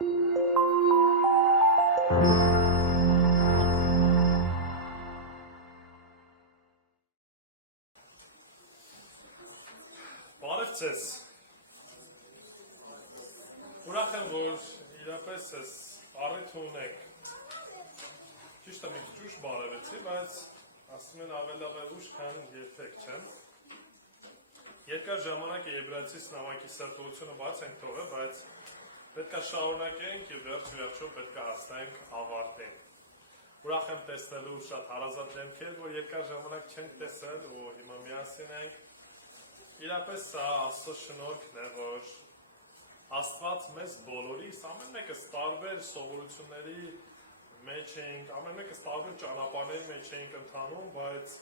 Բարև ձեզ, ուրախ եմ, որ իրապես ես առիթ ունեք, ճիշտ է մի քիչ ուշ բարևեցի, բայց ասում են ավելավ է ուշ, քան երբեք չեն։ Երկար ժամանակ է Եբրայեցիս նամակի սրտողությունը բաց ենք թողել, բայց պետք է շարունակենք և վերջ-վերջով պետք է հասնենք ավարտին։ Ուրախ եմ տեսնելու շատ հարազատ դեմքեր, որ երկար ժամանակ չենք տեսել ու հիմա միասին ենք։ Իրապես սա Աստծո շնորհքն է, որ Աստված մեզ բոլորիս ամեն մեկս տարբեր սովորությունների մեջ էինք, ամեն մեկս տարբեր ճանապարհների մեջ էինք ընթանում, բայց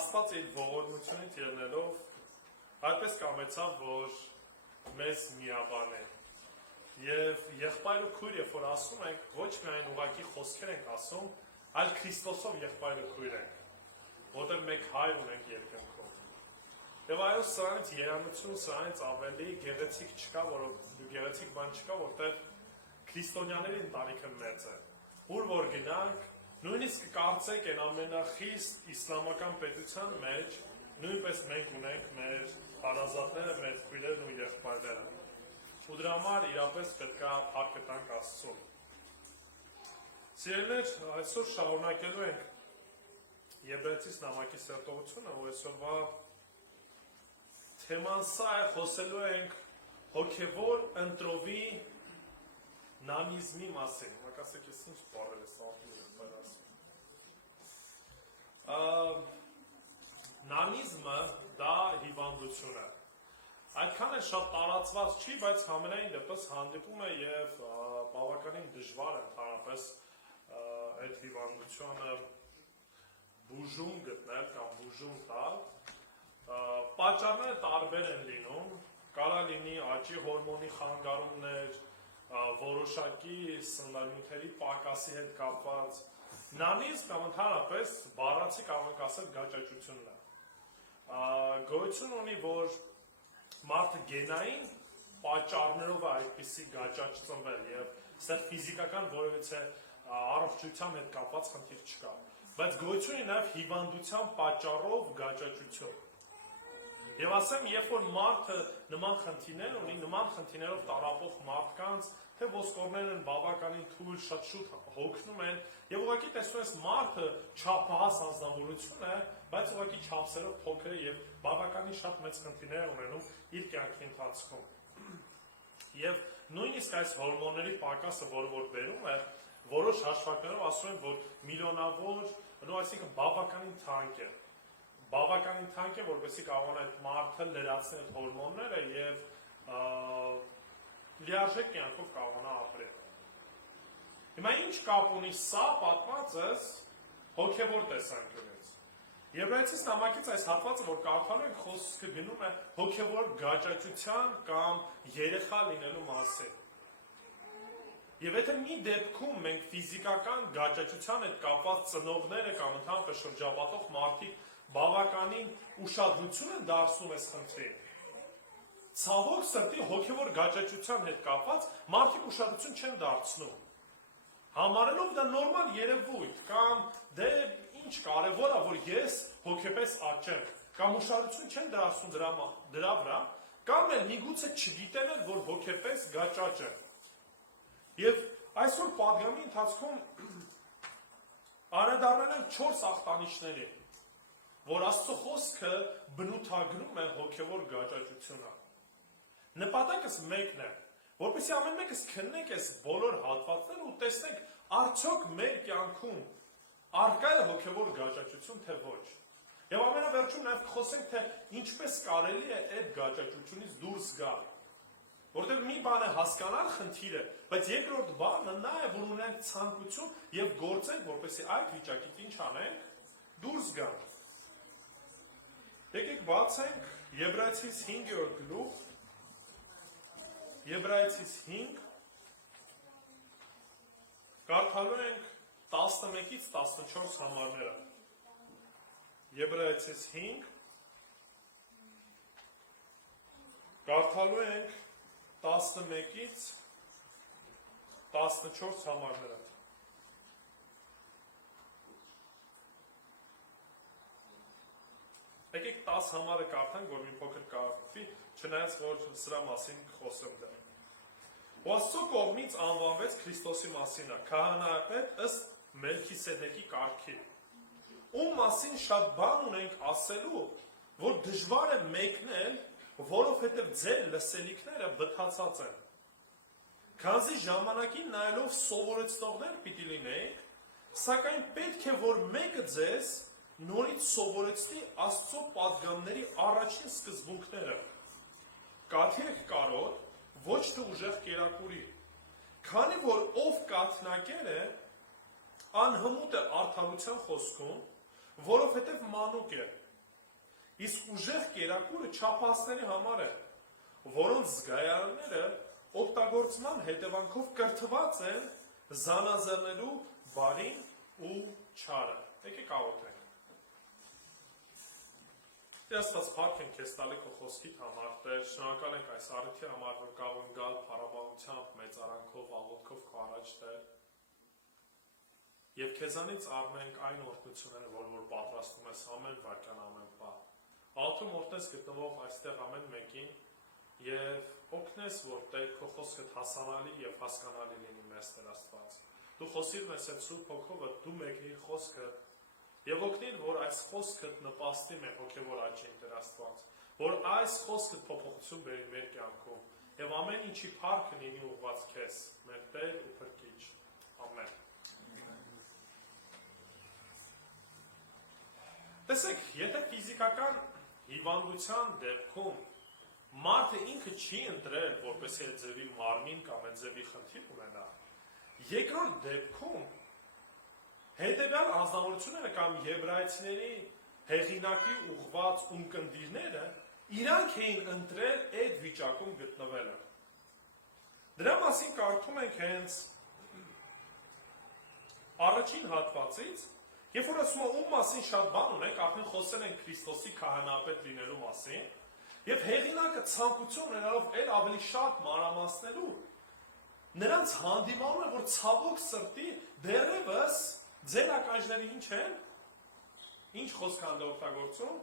Աստված իր ողորմությունից ելնելով այդպես կամեցավ, որ մեզ միաբանե։ Եվ եղբայր ու քույր, երբ որ ասում ենք, ոչ միայն ուղղակի խոսքեր ենք ասում, այլ Քրիստոսով եղբայր ու քույր ենք, որտեղ մեկ հայր ունենք երկնքում։ Եվ այո, սրանից երանություն, սրանից ավելի գեղեցիկ չկա, գեղեցիկ բան չկա, որտեղ քրիստոնյաների ընտանիքը մեծ է։ Ուր որ գնանք, նույնիսկ կարծեք այն ամենախիստ իսլամական պետության մեջ, նույնպես մենք ունենք մեր հարազատները, մեր քույրերն ու եղբայրները։ Ու դրա համար իրապես պետք է փառք տանք Աստծուն։ Սիրելիներ, այսօր շարունակելու ենք Եբրայեցիս նամակի սրտողությունը, ու այսօրվա թեման սա է, խոսելու ենք հոգևոր ընտրովի նամիզմի մասին։ Հակասեք ես ինչ բառեր ես ասում։ Նամիզմը դա հիվանդություն է։ Այդքան է շատ տարածված չի, բայց համենայն դեպս հանդիպում է և բավականին դժվար է ընդհանրապես այդ հիվանդությունը բուժում գտնել կամ բուժում տալ։ Պատճառները տարբեր են լինում, կարա լինի աճի հորմոնի խանգարումներ, որոշակի սննդանյութերի պակասի հետ կապված, նամիզմ կամ ընդհանրապես բառացի կարող ենք ասել գաճաճությունն է։ Գոյություն ունի, որ մարդը գենային պատճառներով է այդպիսի գաճաճ ծնվել և սեր ֆիզիկական որևիցե առողջության հետ կապված խնդիր չկա, բայց գոյություն ունի նաև հիվանդության պատճառով գաճաճություն։ Եվ ասեմ, երբ որ մարդը նման խնդիրներ ունի, նման խնդիրներով տառապող մարդկանց, թե ոսկորներն են բավականին թույլ, շատ շուտ հոգնում են, եւ ուղղակի տեսնում ես մարդը չափահաս անձնավորություն է, բայց ուղղակի չափսերով փոքր է եւ բավականին շատ մեծ խնդիրներ ունենում իր կյանքի ընթացքում։ Եվ նույնիսկ այս հորմոնների պակասը, որը որ բերում է, որոշ հաշվարկներով ասում են, որ միլիոնավոր, այսինքն բավականին թանկ է։ Բավականին թանկ է, որպեսզի կարողանա այդ մարդը լրացնել այդ հորմոնները և լիարժեք կյանքով կարողանա ապրել։ Հիմա ինչ կապ ունի սա պատմածս հոգևոր տեսանկյունից։ Եբրայեցիս նամակից այս հատվածը, որ կարդալու ենք, խոսքը գնում է հոգևոր գաճաճության կամ երեխա լինելու մասին։ Եվ եթե մի դեպքում մենք ֆիզիկական գաճաճության հետ կապված ծնողները կամ ընդհանրապես շրջապատող մարդիկ բավականին ուշադրություն են դարձնում այս խնդրին, ցավոք սրտի հոգևոր գաճաճության հետ կապված մարդիկ ուշադրություն չեն դարձնում, համարելով դա նորմալ երևույթ, կամ դե ինչ կարևոր է, որ ես հոգեպես աճեմ, կամ ուշադրություն չեն դարձնում դրա վրա, կամ էլ միգուցե չգիտեն էլ, որ հոգեպես գաճաճ է։ Եվ այսօր պատգամի ընթացքում անդրադառնալ ենք 4 ախտանիշների, որ Աստծո խոսքը բնութագրում է հոգևոր գաճաճությունը։ Նպատակս մեկն է, որպեսզի ամեն մեկս քննենք այս բոլոր հատվածները ու տեսնենք, արդյոք մեր կյանքում առկա է հոգևոր գաճաճություն, թե ոչ։ Եվ ամենավերջում նաև կխոսենք, թե ինչպես կարելի է այդ գաճաճությունից դուրս գալ։ Որտեղ մի բան է հասկանալ խնդիրը, բայց երկրորդ բանը նա է, որ ունենք ցանկություն եւ գործենք, որպեսզի այդ վիճակից ինչ անենք, դուրս գանք։ Եկեք բացենք Եբրայեցիս 5-րդ գլուխ, Եբրայեցիս 5, կարդալու ենք 11-ից 14 համարները։ Եբրայեցիս 5, կարդալու ենք 11-ից 14 համարները։ Եկեք 10 համարը կարդանք, որ մի փոքր կարդվի, չնայած որ սրա մասին խոսեմ դեռ։ Ու Աստծո կողմից անվանվեց Քրիստոսի մասին, քահանայապետ ըստ Մելքիսեդեկի կարգի։ Ում մասին շատ բան ունենք ասելու, որ դժվար է մեկնել, որովհետև ձեր լսելիքները բթացած են։ Քանզի ժամանակին նայելով սովորեցնողներ պիտի լինեիք, սակայն պետք է, որ մեկը ձեզ նորից սովորեցնի Աստծո պատգամների առաջին սկզբունքները։ Կաթեք կարոտ, ոչ թե ուժեղ կերակուրի, քանի որ ով կաթնակեր է, անհմուտ է արդարության խոսքում, որովհետև մանուկ է, իսկ ուժեղ կերակուրը չափածների համար է, որոնց զգայարանները օգտագործման հետևանքով կրթված են զանազանելու բարին ու չարը։ Եկեք աղոթենք։ Աստված փառք ենք քեզ տալի քո խոսքիդ համար, Տեր, շնորհակալ ենք այս առիթի համար, որ կարող ենք գալ փառաբանությամբ, մեծարանքով, աղոթքով քո առաջ, Տեր։ Եվ քեզանից առնենք այն օրհնությունները, որ պատրաստում ես ամեն վայրկյան, ամեն պահ։ Աղոթում օրհնես գտնվող այստեղ ամեն մեկին եւ օգնես, որ Տեր քո խոսքդ հասանալի եւ հասկանալի լինի մեզ, Տեր Աստված։ Դու խոսիր մեզ այդ Սուրբ Հոգով, դու մեկնիր խոսքը եւ օգնիր, որ այս խոսքը նպաստի մեր հոգեվոր աճին, Տեր Աստված, որ այս խոսքը փոփոխություն բերի մեր կյանքում եւ ամեն ինչի փառքը լինի ուղղված քեզ, մեր Տեր ու Փրկիչ։ Ամեն։ Տեսեք, եթե ֆիզիկական հիվանդության դեպքում մարդը ինքը չի ընտրել, որպեսզի այդ ձևի մարմին կամ այդ ձևի խնդիր ունենա, երկրորդ դեպքում հետևյալ անձնավորությունները կամ եբրայցիների հեղինակի ուղղված ունկնդիրները իրանք էին ընտրել այդ վիճակում գտնվելը։ Դրա մասին կարդում ենք հենց առաջին հատվածից, երբ որ ասում է ում մասին շատ բան ունենք, արդեն խոսել ենք Քրիստոսի քահանապետ լինելու մասին, եւ հեղինակը ցանկություն ունենալով էլ ավելի շատ մանրամասնելու, նրանց հանդիմանում է, որ ցավոք սրտի դեռևս ձեր ականջները ինչ են? Ինչ խոսք հանդը օգտագործում?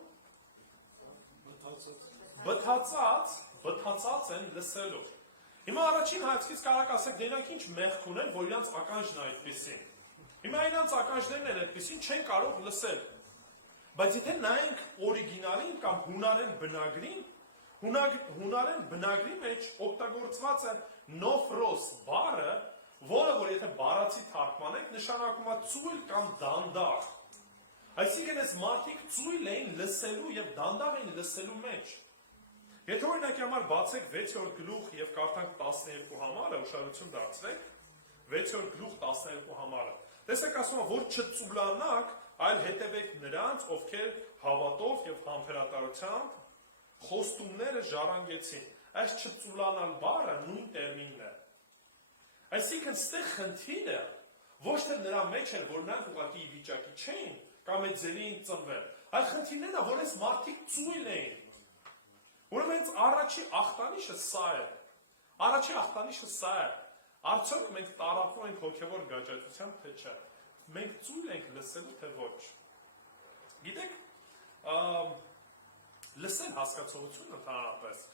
Բթացած են լսելու։ Հիմա առաջին հայացքից կարող ասեք, դրանք ինչ մեղք ունեն, որ իրանց ականջն այդպեսին։ Հիմա իրանց ականջներն են այդպեսին, չեն կարող լսել։ Բայց եթե նայենք օրիգինալին կամ հունարեն բնագրին, հունարեն բնագրի մեջ օգտագործված է նոֆրոս բառը, որը որ եթե բառացի թարգմանենք, նշանակում է ծույլ կամ դանդաղ։ Այսինքն այս մարդիկ ծույլ էին լսելու եւ դանդաղ էին լսելու մեջ։ Եթե օրինակի համար բացեք 6-րդ գլուխ եւ կարդանք 12 համարը, ուշադրություն դարձրեք, 6-րդ գլուխ 12 համարը։ Տեսեք ասում է, որ չծուլանաք, այլ հետևեք նրանց, ովքեր հավատով եւ համբերատարությամբ խոստումները ժառանգեցին։ Այս չծուլանալ բառը նույն տերմինն է։ Այսինքն ստեղ խնդիրը ոչ թե նրա մեջ էր, որ նրանք ուղղակի ի վիճակի չէին կամ այդ ձևին ծնվել, այլ խնդիրն է, որ այս մարդիկ ծույլ էին։ Ուրեմն հենց առաջի ախտանիշը սա է։ Առաջի ախտանիշը սա է։ Արդյոք մենք տարապում ենք հոգևոր գաճաճությամբ, թե չէ։ Մենք ծույլ ենք լսելու, թե ոչ։ Գիտեք, լսել հասկացողություն ընդհանրապես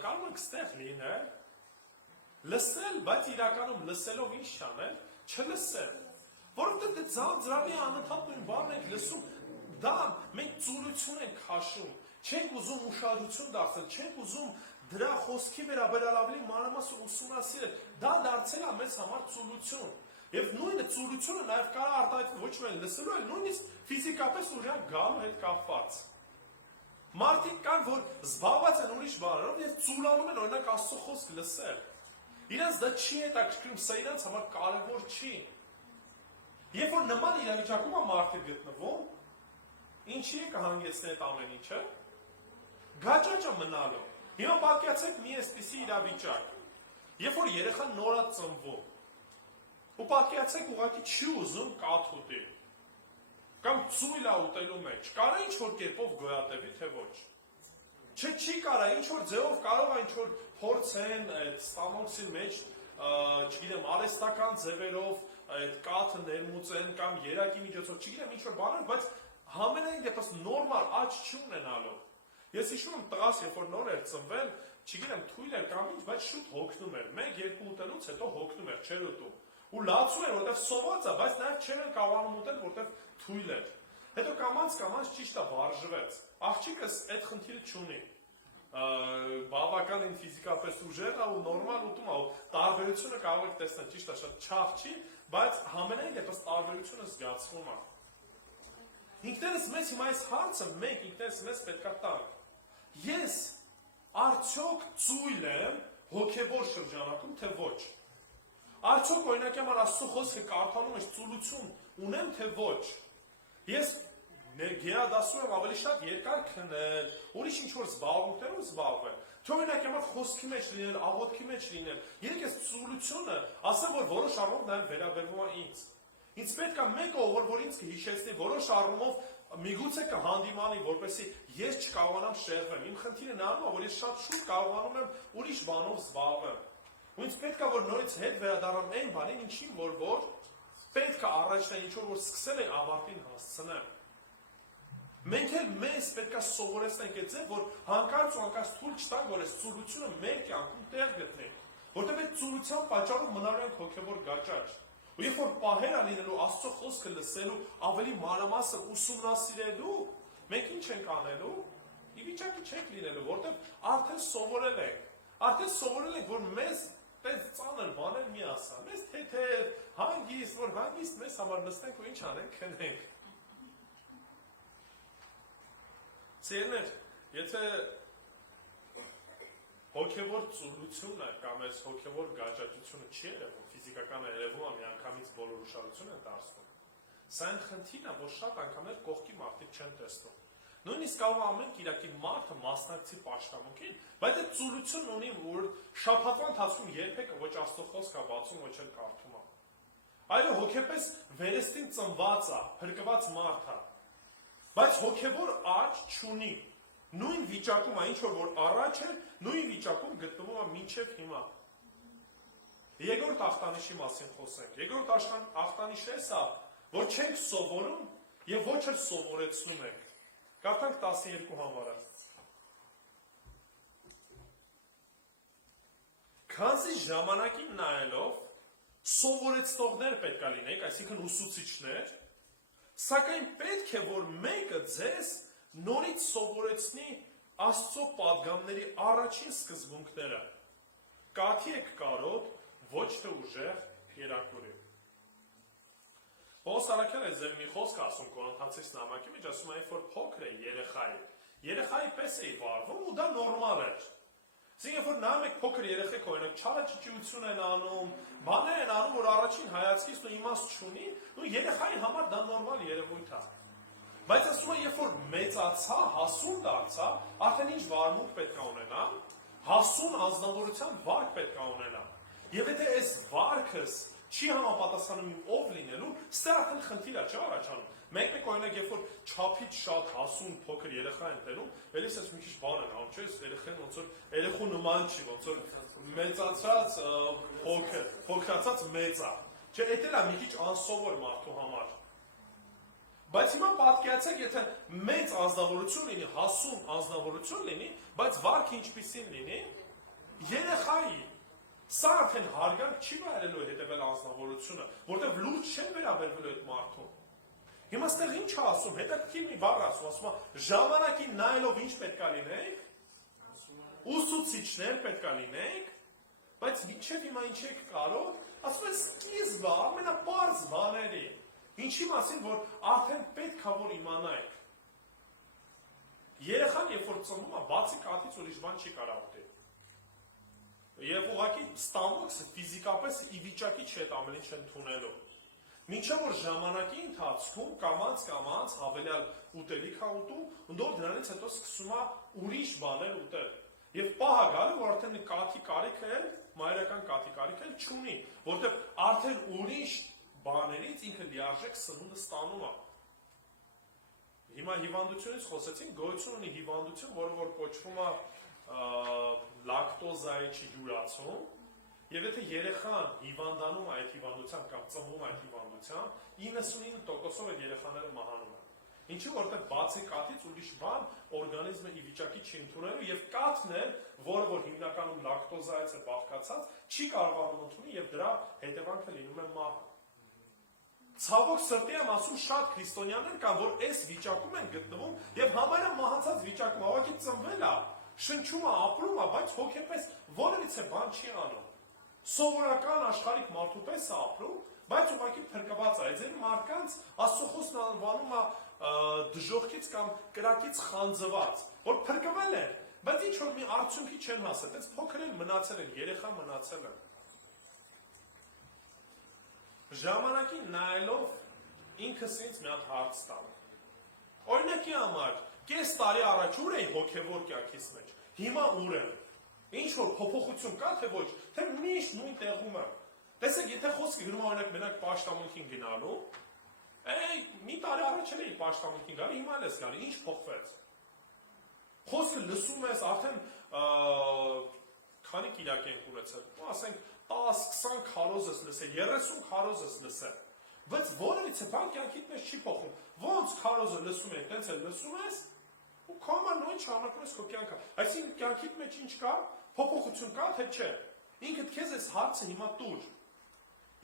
կարող ենք ստեղ լինել, լսել, բայց իրականում լսելով ինչ անել, չլսել։ Որովհետև դե ձրավի անընդհատ նույն բառն ենք լսում, դա մենք ծուլություն ենք քաշում, չենք ուզում ուշադրություն դարձնել, չենք ուզում դրա խոսքի վերաբերյալ ավելի մանրամասն ուսումնասիրել, դա դարձել է մեզ համար ծուլություն։ Եվ նույնը ծուլությունը նաև կարող արտահայտվել ոչ միայն լսելու, այլ նույնիսկ ֆիզիկապես ուժեղ գալու հետ կապված։ Մարդիկ կան, որ զբաղված են ուրիշ բաներով եւ ծուլանում են օրինակ Աստծո խոսք լսել։ Իրենց դա չի հետաքրքրում, սա իրենց համար կարևոր չի։ Երբ որ նման իրավիճակում է մարդը գտնվում, ինչի է կհանգեցնի այդ ամեն ինչը։ Գաճաճը մնալու։ Հիմա պատկերացրեք մի այսպիսի իրավիճակ, երբ որ երեխան նոր է ծնվում, ու պատկերացրեք ուղղակի չի ուզում կաթ ուտի, կամ ծույլ է ուտելու մեջ, կարա ինչ որ կերպով գոյատևի, թե ոչ։ Չի կարա, ինչ որ ձևով կարող է ինչ որ փորձեն այդ ստամոքսի մեջ չգիտեմ, արհեստական ձևերով այդ կաթը ներմուծեն կամ երակի միջոցով, չգիտեմ ինչ որ բաներ, բայց համենայն դեպս նորմալ աճ չունենալու։ Ես հիշում եմ տղաս, երբ որ նոր էր ծնվել, չգիտեմ, թույլ էր կամ ինչ, բայց շուտ հոգնում էր։ 1-2 ուտելուց հետո հոգնում էր, չէր ուտում։ Ու լացում էր, որտեվ սոված է, բայց նաև չէր կարողանում ուտել, որտեվ թույլ էր։ Հետո կամաց ճիշտ է վարժվեց։ Աղջիկս այդ խնդիրը չունի։ Բավականին ֆիզիկապես ուժեղ է ու նորմալ ուտում է, ու տարբերությունը կարող եք տեսնել, ճիշտ է, շատ չաղ չի, բայց համենայն դեպս տարբերությունը զգացվում է։ Ինքներս մեզ հիմա այս հարցը մենք ինքներս մեզ պետք է տանք։ Ես արդյոք ծույլ եմ հոգևոր շրջանակում, թե ոչ։ Արդյոք օրինակ համար Աստծո խոսքը կարդալու մեջ ծուլություն ունեմ, թե ոչ։ Ես գերադասում եմ ավելի շատ երկար քնել, ուրիշ ինչ-որ զբաղմունքներով զբաղվել, թե օրինակ համար խոսքի մեջ լինել, աղոթքի մեջ լինել։ Երեք այս ծուլությունը, ասեմ, որ որոշ առումով նաև վերաբերվում է ինձ։ Ինձ պետք է մեկը, որ ինձ կհիշեցնի, որոշ առումով միգուցե կհանդիմանի, որպեսզի ես չկարողանամ շեղվեմ։ Իմ խնդիրը նրանում է, որ ես շատ շուտ կարողանում եմ ուրիշ բանով զբաղվել։ Ու ինձ պետք է, որ նորից հետ վերադառնամ այն բանին, ինչին, որ պետք է առաջնային ինչ-որ որ սկսել եք ավարտին հասցնեմ։ Մենք էլ մեզ պետք է սովորեցնենք այդ ձև, որ հանկարծ ու հանկարծ թույլ չտանք, որ այս ծուլությունը մեր կյանքում տեղ գտնենք, որտեղ այդ ծուլության պատճառով մնալու ենք հոգևոր գաճաճ։ Ու երբ որ պահեր է լինելու Աստծո խոսքը լսելու, ավելի մանրամասն ուսումնասիրելու, մենք ինչ ենք անելու։ Ի վիճակի չենք լինելու, որտեղ արդեն սովորել ենք, որ մեզ Պես ծանր բաներ մի ասա, մեզ թեթև, հանգիստ, որ հանգիստ մեզ համար նստենք ու ինչ անենք, քնենք։ Սիրելիներ, եթե հոգևոր ծուլությունը կամ այս հոգևոր գաճաճությունը չի երևում, ֆիզիկական է երևում, միանգամից բոլոր ուշադրություն են դարձնում, սա այն խնդիրն է, որ շատ անգամներ կողքի մարդիկ չեն տեսնում։ Նույնիսկ կարող ամեն կիրակի մարդը մասնակցի պաշտամունքին, բայց այդ ծուլությունն ունի, որ շաբաթվա ընթացքում երբեք ոչ Աստծո խոսք է բացում, ոչ էլ կարդում է։ Այո, հոգեպես վերստին ծնված է, փրկված մարդ է, բայց հոգևոր աճ չունի։ Նույն վիճակում է, ինչ որ առաջ էր, նույն վիճակում գտնվում է մինչև հիմա։ Երկրորդ ախտանիշի մասին խոսենք։ Երկրորդ ախտանիշը է, որ չենք սովորում եւ ոչ էլ սովորեցնում ենք։ Կարդանք 12 համարը։ Քանզի ժամանակին նայելով սովորեցնողներ պետք է լինեք, այսինքն ուսուցիչներ, սակայն պետք է, որ մեկը ձեզ նորից սովորեցնի Աստծո պատգամների առաջին սկզբունքները։ Կաթի եք կարոտ, ոչ թե ուժեղ կերակուրի։ Պողոս առաքյալը ձեր մի խոսք ասում Կորինթացիս նամակի մեջ, ասում է, որ փոքր է երեխայի պես էի վարվում ու դա նորմալ էր։ Այսինքն, որ նայում եք փոքր երեխեք, օրինակ, չարաճճիություն են անում, բաներ են անում, որ առաջին հայացքից ու իմաստ չունի, ու երեխայի համար դա նորմալ երևույթ է։ Բայց ասում է, երբ որ մեծացա, հասուն դարձա, արդեն ինչ վարմունք պետք է ունենա, հասուն անձնավորության վարք պետք է ունենա։ Եվ եթե այս վարքս չի համապատասխանում իմ ով լինելու, սա արդեն խնդիր է, չի առաջանում։ Մեկ օրինակ, երբ որ չափից շատ հասուն փոքր երեխա են տենում, էլի ասես մի քիչ բան են անում, չէ՞, երեխան ոնց որ երեխու նման չի, ոնց որ մեծացած փոքրացած մեծ է։ Չէ, դա էլ է մի քիչ անսովոր մարդու համար։ Բայց հիմա պատկերացեք, եթե մեծ անձնավորություն լինի, հասուն անձնավորություն լինի, բայց վարքը ինչպիսին լինի, երեխայի։ Սա արդեն հարգանք չի վայելելու հետևել անձնավորությունը, որտեղ լուրջ չեն վերաբերվելու այդ մարդուն։ Հիմա ստեղ ինչ է ասում, հետաքրքիր մի բառ ասում է ժամանակին նայելով ինչ պետք է լինենք, ուսուցիչներ պետք է լինենք, բայց մինչև հիմա ինչ եք կարող, ասում են սկիզբը ամենապարզ բաների, ինչի մասին, որ արդեն պետք է որ իմանայք։ Երեխան երբ որ ծնվում է, բացի կաթից ուրիշ բան չի կարող ուտել։ Եվ ուղղակի ստամոքս ֆիզիկապես ի վիճակի չի այդ ամեն ինչ ընդունելու։ Մինչև որ ժամանակի ընթացքում կամաց հավելյալ ուտելիք է ուտում, ու դրանից հետո սկսում է ուրիշ բաներ ուտել։ Եվ պահ է գալու, որ արդեն կաթի կարիքը էլ, մայրական կաթի կարիքը էլ չունի, որտեղ արդեն ուրիշ բաներից ինքը լիարժեք սնունդը ստանում է։ Հիմա հիվանդությունից խոսեցին, գոյություն ունի հիվանդություն, որը որ կոչվում է լակտոզայի չյուրացում, Եվ եթե երեխան հիվանդանում է այդ հիվանդությամբ կամ ծնվում այդ հիվանդությամբ, 99%-ով այդ երեխաները մահանում են։ Ինչու որտեղ բացի կաթից ուրիշ բան օրգանիզմը ի վիճակի չի ընդունելու եւ կաթն էլ, որը որ հիմնականում լակտոզայից է բաղկացած, չի կարողանում ընդունի եւ դրա հետևանքը լինում է մահը։ Ցավոք սրտի եմ ասում, շատ քրիստոնյաներ կան, որ այս վիճակում են գտնվում եւ համարը մահացած վիճակում, ավակի ծնվել է, շնչում է, ապրում է, բայց հոգեպես որևիցե բան չի անում։ Սովորական աշխարհիկ մարդու պես է ապրում, բայց ուղղակի փրկված է։ Ձեր մարդկանց Աստծո խոսքն անվանում է դժողքից կամ կրակից խանձված, որ փրկվել են, բայց ինչ որ մի արդյունքի չեն հասել, այդպես փոքր են մնացել են, երեխա մնացել են։ Ժամանակին նայելով ինքս ինձ մի հատ հարց տամ։ Օրինակի համար, կես տարի առաջ ուր էի հոգևոր կյանքիս մեջ, հիմա ուր եմ։ Ինչ որ փոփոխություն կա, թե ոչ, թե միշտ նույն տեղում եմ։ Տեսեք, եթե խոսքը գնում օրինակ մենակ պաշտամունքին գնալու, մի տարի առաջ էի պաշտամունքին գալի, հիմա էլ ես գալի, ինչ փոխվեց։ Խոսքը լսում ես, արդեն քանի կիրակ ենք ունեցել, ասենք 10-20 քարոզ ես լսել, 30 քարոզ ես լսել, բայց որևիցե բան կյանքիդ մեջ չի փոխում։ Ոնց քարոզը լսում ես, տենց էլ լսում ես, ու քո համար նույն շարունակում ես քո կյանքը։ Այսինքն կյանքիդ մեջ ինչ կա, փոփոխություն կա, թե չէ։ Ինքդ քեզ այս հարցը հիմա տուր։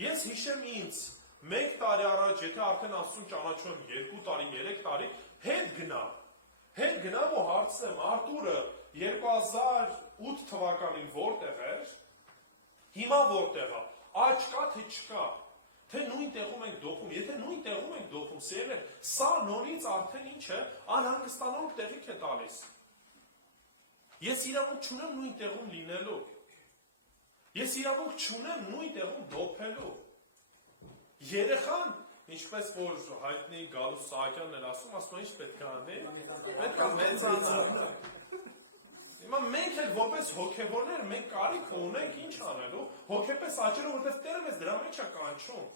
Ես հիշեմ ինձ 1 տարի առաջ, եթե արդեն Աստծուն ճանաչում եմ 2 տարի, 3 տարի, հետ գնամ ու հարցնեմ, Արտուրը 2008 թվականին որտեղ էր, հիմա որտեղ է, աճ կա թե չկա, թե նույն տեղում ենք դոփում, եթե նույն տեղում ենք դոփում, սիրելիներ, սա նորից արդեն ինչ է, անհանգստանալու տեղիք է տալիս։ Ես իրավունք չունեմ նույն տեղում լինելու։ Ես իրավունք չունեմ նույն տեղում դոփելու։ Երեխան, ինչպես որ հայտնի Գալուս Սահակյանն էր ասում, ինչ պետք է անի, պետք է մեծանա։ Հիմա մենք էլ որպես հոգևորներ, մենք կարիք ունենք ինչ անելու, հոգեպես աճելու, որտեղ Տերը մեզ դրա մեջ է կանչում։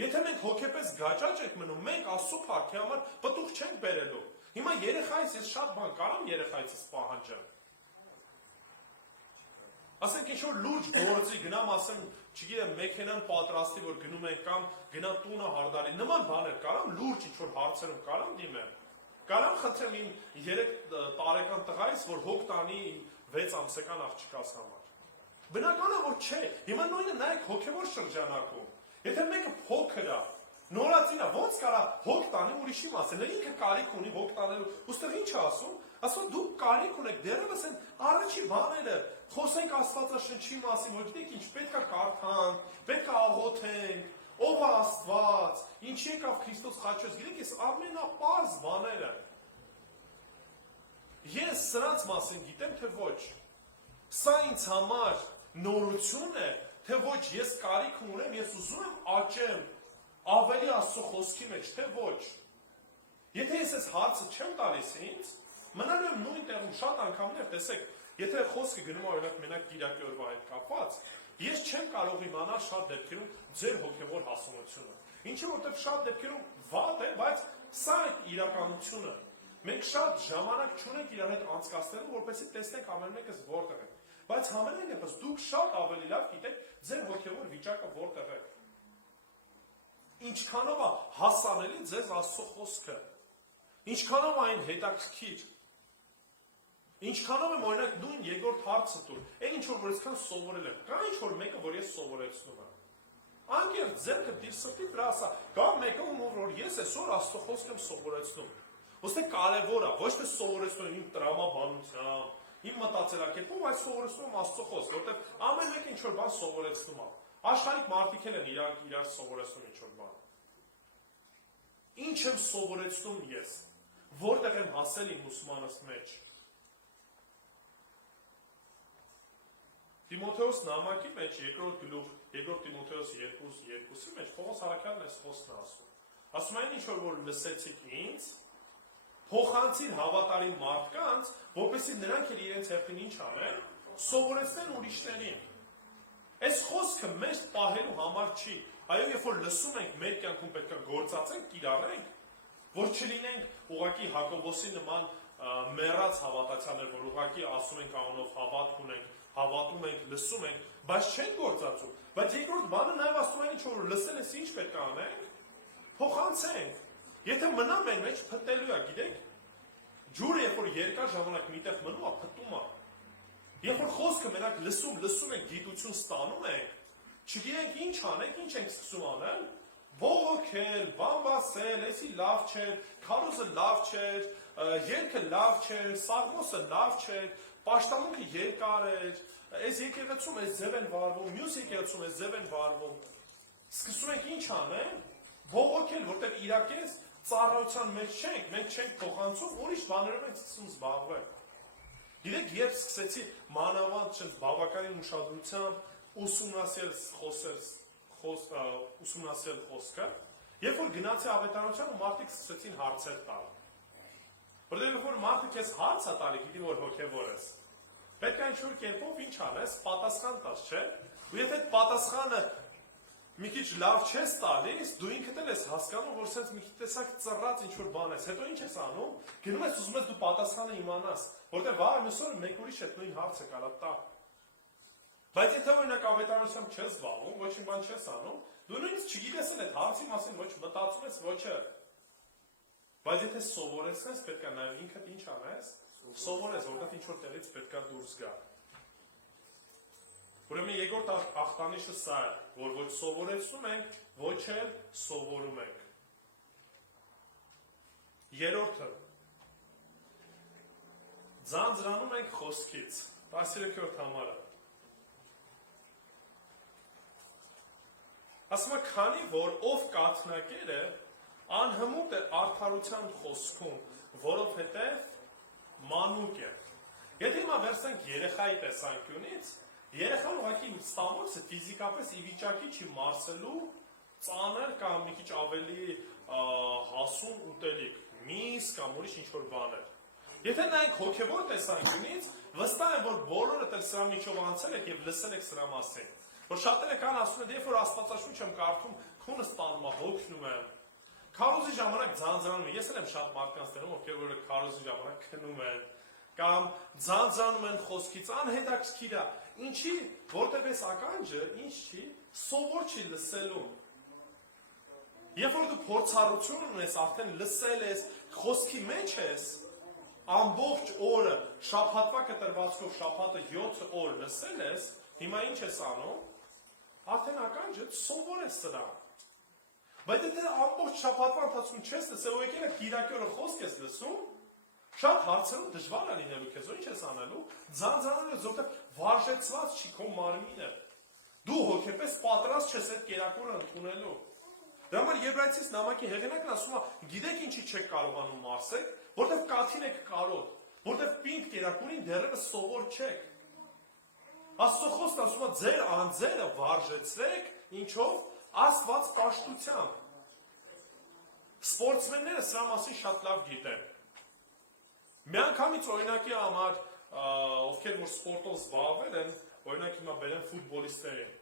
Եթե մենք հոգեպես գաճաճ ենք մնում, մենք Աստծո փառքի համար պտուղ չենք բերելու։ Հիմա երեխայից ես շատ բան կարամ երեխայից պահանջեմ։ Ասենք ինչ-որ լուրջ գործի գնամ, ասեմ, չգիտեմ, մեքենան պատրաստի, որ գնում ենք կամ գնա տունը հարդարի, նման բաներ կարամ լուրջ ինչ-որ հարցերում կարամ դիմեմ։ Կարամ խնդրեմ իմ 3 տարեկան տղայից, որ հոգ տանի 6 ամսական աղջկաս համար։ Բնական է, որ չէ։ Հիմա նույնը նայեք հոգևոր շրջանակում։ Եթե մեկը փոքր է, նորածին է, ոնց կարա հոգ տանի ուրիշի մասին։ Ինքը կարիք ունի հոգ տանելու։ Ուստեղ ինչ է ասում։ Ասում դուք կարիք ունեք, դեռևս են առաջի բաները, խոսենք Աստվածաշնչի մասին, որ գիտեք ինչ պետք է կարդանք, պետք է աղոթենք, ով է Աստված, ինչ եկավ Քրիստոս խաչոց, գիտեք, ես ամենապարզ բաները։ Ես սրանց մասին գիտեմ, թե ոչ։ Սա ինձ համար նորություն է, թե ոչ, ես կարիք ունեմ, ես ուզում եմ աճեմ ավելի Աստծո խոսքի մեջ, թե ոչ։ Եթե ես այս հարցը չեմ տալիս ինձ, մնալու եմ նույն տեղում շատ անգամներ, տեսեք, եթե խոսքը գնում է օրինակ մենակ կիրակի օրվա հետ կապված, ես չեմ կարող իմանալ շատ դեպքերում ձեր հոգևոր հասունությունը։ Ինչու որտեղ շատ դեպքերում վատ է, բայց սա է իրականությունը։ Մենք շատ ժամանակ չունենք իրար հետ անցկացնելու, որպեսզի տեսնենք ամեն մեկս որտեղ է։ Բայց համենայն դեպս դուք շատ ավելի լավ գիտեք ձեր հոգևոր վիճակը որտեղ է։ Ինչքանով է հասանելի ձեզ Աստծո խոսքը։ Ինչքանով այն հետաքրքիր։ Ինչքանով եմ օրինակ նույն երկրորդ հարցը տուր, այն ինչ որ այսքան սովորել եմ, կա ինչ որ մեկը, որ ես սովորեցնում եմ։ Անկեղծ ձեռքը դիր սրտի վրա ասա, կա մեկը, որ ես այսօր Աստծո խոսքը եմ սովորեցնում։ Ոստե կարևոր է, ոչ թե սովորեցնում իմ տրամաբանությամբ, իմ մտածելակերպով, այլ սովորեցնում եմ Աստծո խոսքը, որտեղ ամեն մեկը ինչ որ բան սովորեցնում է։ Աշխարհիկ մարդիկ են իրար սովորեցնում ինչ որ բան։ Ինչ եմ սովորեցնում ես, որտեղ եմ հասել իմ ուսմանս մեջ։ Տիմոթեոս նամակի մեջ երկրորդ գլուխ, երկրորդ Տիմոթեոս 2:2-ի մեջ Պողոս առաքյալն այս խոսքն ասում։ Ասում այն ինչ որ լսեցիք ինձ, փոխանցիր հավատարիմ մարդկանց, որպեսզի նրանք էլ իրենց հերթին ինչ անեն, սովորեցնեն ուրիշներին։ Այս խոսքը մեզ պահելու համար չի։ Այո, երբ որ լսում ենք, մեր կյանքում պետք է գործածենք, կիրառենք, որ չլինենք ուղղակի Հակոբոսի նման մեռած հավատացյալներ, որ ուղղակի ասում ենք անունով հավատ ունենք, հավատում ենք, լսում ենք, բայց չեն գործածում։ Բայց երկրորդ բանը նաև ասում են ինչ որ լսել ես ինչ պետք է անենք, փոխանցենք։ Եթե մնա մեր մեջ փտելու է, գիտեք, ջուրը երբ որ երկար ժամանակ միտեղ մնում է, փտում է։ Երբ որ խոսքը մենակ լսում ենք, գիտություն ստանում ենք, չգիտենք ինչ անենք, ինչ ենք սկսում անել, բողոքել, բամբասել, էսի լավ չէր, քարոզը լավ չէր, երգը լավ չէր, սաղմոսը լավ չէր, պաշտամունքը երկար էր, այս եկեղեցում այս ձև են վարվում, մյուս եկեղեցում այս ձև են վարվում։ Սկսում ենք ինչ անել, բողոքել, որտեղ իրակես ծառայության մեջ չենք, մենք չենք փոխանցում, ուրիշ բաներով ենք սկսում զբաղվել։ Գիտեք, երբ սկսեցի մանավանդ բավականին ուշադրությամբ ուսումնասիրել խոսքը, երբ որ գնացի ավետարանության ու մարդիկ սկսեցին հարցեր տալ։ Որտեղ երբ որ մարդը քեզ հարց է տալի, գիտի որ հոգևոր ես, պետք է ինչ-որ կերպով ինչ անես, պատասխան տաս, չէ՞։ Ու եթե այդ պատասխանը մի քիչ լավ չես տալիս, դու ինքդ էլ ես հասկանում, որ սենց մի քիչ տեսակ ծռած ինչ-որ բան ես, հետո ինչ ես անում, գնում ես ուզում ես դու պատասխանը իմանաս, որտեղ վաղ մյուս օրը մեկ ուրիշ այդ նույն հարցը կարա տա։ Բայց եթե օրինակ ավետարանությամբ չես զբաղվում, ոչինչ բան չես անում, դու նույնիսկ չգիտես էլ այդ հարցի մասին ոչ մտածում ես, ոչը։ Բայց եթե սովորեցնես, պետք է նաև ինքդ ինչ անես, սովորես, որտեղ ինչ որ տեղից պետք է դուրս գա։ Ուրեմն երկրորդ ախտանիշը սա է, որ ոչ սովորեցնում ենք, ոչ էլ սովորում ենք։ Երրորդը ձանձրանում ենք խոսքից։ 13-րդ համարը։ Ասում է, քանի որ ով կաթնակեր է, անհմուտ է արդարության խոսքում, որովհետև մանուկ է։ Եթե հիմա վերցնենք երեխայի տեսանկյունից, երեխան ուղղակի ստամոքսը ֆիզիկապես ի վիճակի չի մարսելու ծանր կամ մի քիչ ավելի հասուն ուտելիք, միս կամ ուրիշ ինչ-որ բաներ։ Եթե նայենք հոգևոր տեսանկյունից, վստահ եմ, որ բոլորդ էլ սրա միջով անցել եք եւ լսել եք սրա մասին։ Որ շատերը կան ասում են, երբ որ Աստվածաշունչ եմ կարդում, քունը ստանում է, հոգնում եմ։ Քարոզի ժամանակ ձանձրանում եմ, ես էլ եմ շատ մարդկանց տերում, ովքեր որ քարոզի ժամանակ քնում են, կամ ձանձրանում են խոսքից, անհետաքրքիր է։ Ինչի, որտեղ այս ականջը, ինչ չի, սովոր չի լսելու։ Երբ որ դու փորձառություն ունես, արդեն լսել ես, խոսքի մեջ ես, ամբողջ օրը, շաբաթվա կտրվածքով, շաբաթը 7 օր լսել ես, հիմա ինչ ես անում, արդեն ականջը սովոր ես սրան։ Բայց եթե ամբողջ շաբաթվա ընթացքում չես լսել, ու եկել է կիրակի օրը խոսք ես լսում, շատ հարցերում դժվար է լինելու քեզ, ինչ ես անելու, ձանձրանալու ես, որտեղ վարժեցված չի քո մարմինը։ Դու հոգեպես պատրաստ չես այդ կերակուրը ընդունելու։ Դրա համար Եբրայեցիս նամակի հեղինակն ասում է, գիտեք ինչի չեք կարողանում մարսել, որտեղ կաթին եք կարոտ, որտեղ պինդ կերակուրին դեռևս սովոր չեք։ Աստծո խոսքն ասում է, ձեր անձերը վարժեցրեք, ինչով, Աստված պաշտությամբ։ Սպորտսմենները սրա մասին շատ լավ գիտեն։ Միանգամից օրինակի համար, ովքեր որ սպորտով զբաղվել են, օրինակ հիմա բերեն ֆուտբոլիստներին։